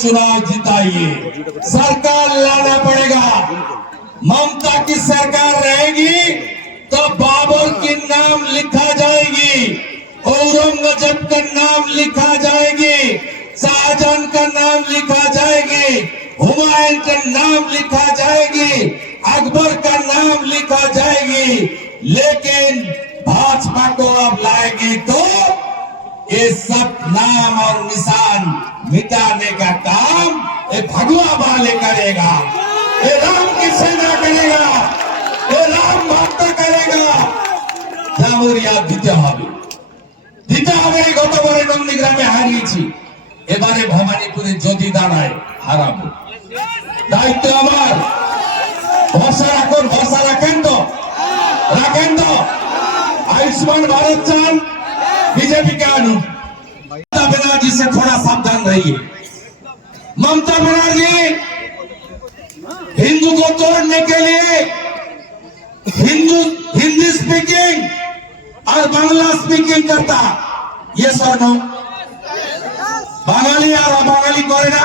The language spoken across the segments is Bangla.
चुनाव जिताइए, सरकार लाना पड़ेगा। ममता की सरकार रहेगी तो बाबर की नाम लिखा जाएगी, औरंगजेब का नाम लिखा जाएगी, शाहजहां का नाम लिखा जाएगी, हुमायूं का नाम लिखा जाएगी, अकबर का नाम लिखा जाएगी। लेकिन भाजपा को अब लाएगी तो ये सब नाम और निशान मिटाने का काम ये भगवा वाले करेगा, ये राम की सेना करेगा, ये राम भक्त करेगा। জামুরিয়া দিতে হবে, দিতে হবে। গতবারে নন্দীগ্রামে হারিয়েছি, এবারে ভবানীপুরে যদি দাঁড়ায় হারাবো। দায়িত্ব আমার। ভরসা রাখুন, ভরসা রাখেন তো, রাখেন তো। आयुष्मान भारत चान बीजेपी का कानून। ममता बनर्जी से थोड़ा सावधान रहिए। ममता बनर्जी हिंदू को तोड़ने के लिए हिंदी स्पीकिंग और बांग्ला स्पीकिंग करता, ये सर बांगाली और बांगाली करे ना,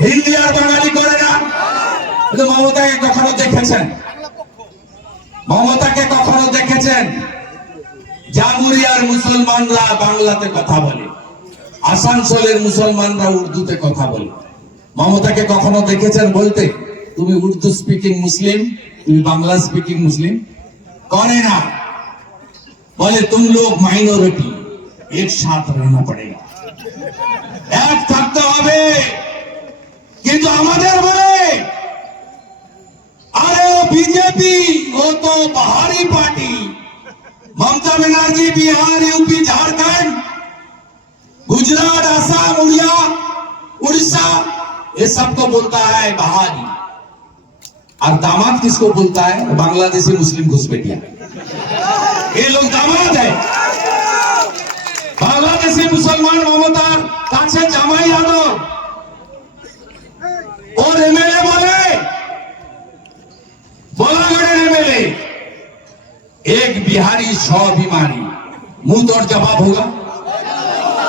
हिंदी और बांगाली करे ना। तो ममता के कखनो देखेছেন? মমতাকে কখনো দেখেছেন? জামুরিয়ার মুসলমানরা বাংলাতে কথা বলে, আসানসোলের মুসলমানরা উর্দুতে কথা বলে। মমতাকে কখনো দেখেছেন বলতে তুমি উর্দু স্পিকিং মুসলিম, তুমি বাংলা স্পিকিং মুসলিম? করে না। বলে तुम लोग माइनॉरिटी, एक साथ रहना पड़ेगा, এক থাকতে হবে। কিন্তু আমাদের বলে अरे बीजेपी वो तो बाहरी पार्टी। ममता बनर्जी बिहार, यूपी, झारखंड, गुजरात, असम, उड़ीसा ये सबको बोलता है बाहरी। और दामाद किसको बोलता है? बांग्लादेशी मुस्लिम घुसपैठिया, ये लोग दामाद है। बांग्लादेशी मुसलमान ममता काछे জামাই यादव और एमएलए बोले, बोलागढ़ एमएलए, एक बिहारी 100 बीमारी। मुंह तोड़ जवाब होगा,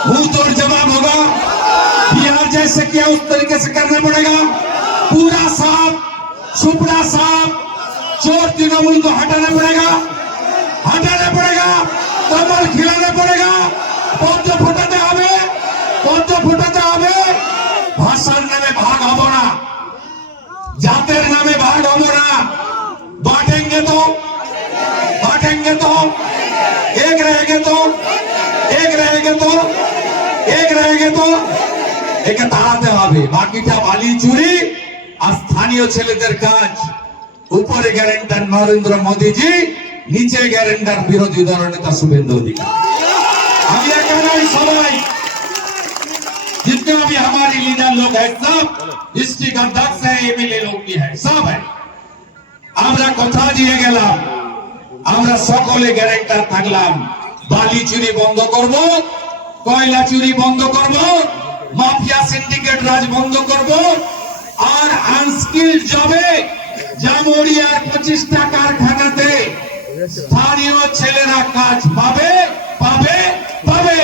मुंह तोड़ जवाब होगा। बिहार जैसे किया उस तरीके से करना पड़ेगा। पूरा साफ सुपड़ा साफ, चोर तृणमूल को हटाना पड़ेगा, हटाना पड़ेगा, कमल खिलाना पड़ेगा, पद्म फुटाते হবে, पद्म फुटाते হবে। भाषार नामे भाग हबो ना, जातेर नामे भाग हबो ना। बांटेंगे तो एक रहेंगे तो एक रहेंगे तो एक रहेंगे तो एक ताড়াতে হবে। বাকিটা বালি চুরি আর স্থানীয় ছেলেদের কাজ। উপরে গ্যারান্টার নরেন্দ্র মোদীজি, নিচে গ্যারান্টার বিরোধী দলনেতা শুভেন্দু অধিকারী। আমি এখানে সবাই जितने भी हमारी लीडर लोग हैं सब डिस्ट्रिक्ट अध्यक्ष है, एमएलए लोग भी है, सब है। আমরা কথা দিয়ে গেলাম, আমরা সকলে গ্যারান্টার থাকলাম। বালি চুরি বন্ধ করব, কয়লা চুরি বন্ধ করব, মাফিয়া সিন্ডিকেট রাজ বন্ধ করব। আর আনস্কিলড জবে জামুরিয়ার 25টা কারখানাতে স্থানীয় ছেলেরা কাজ পাবে পাবে পাবে।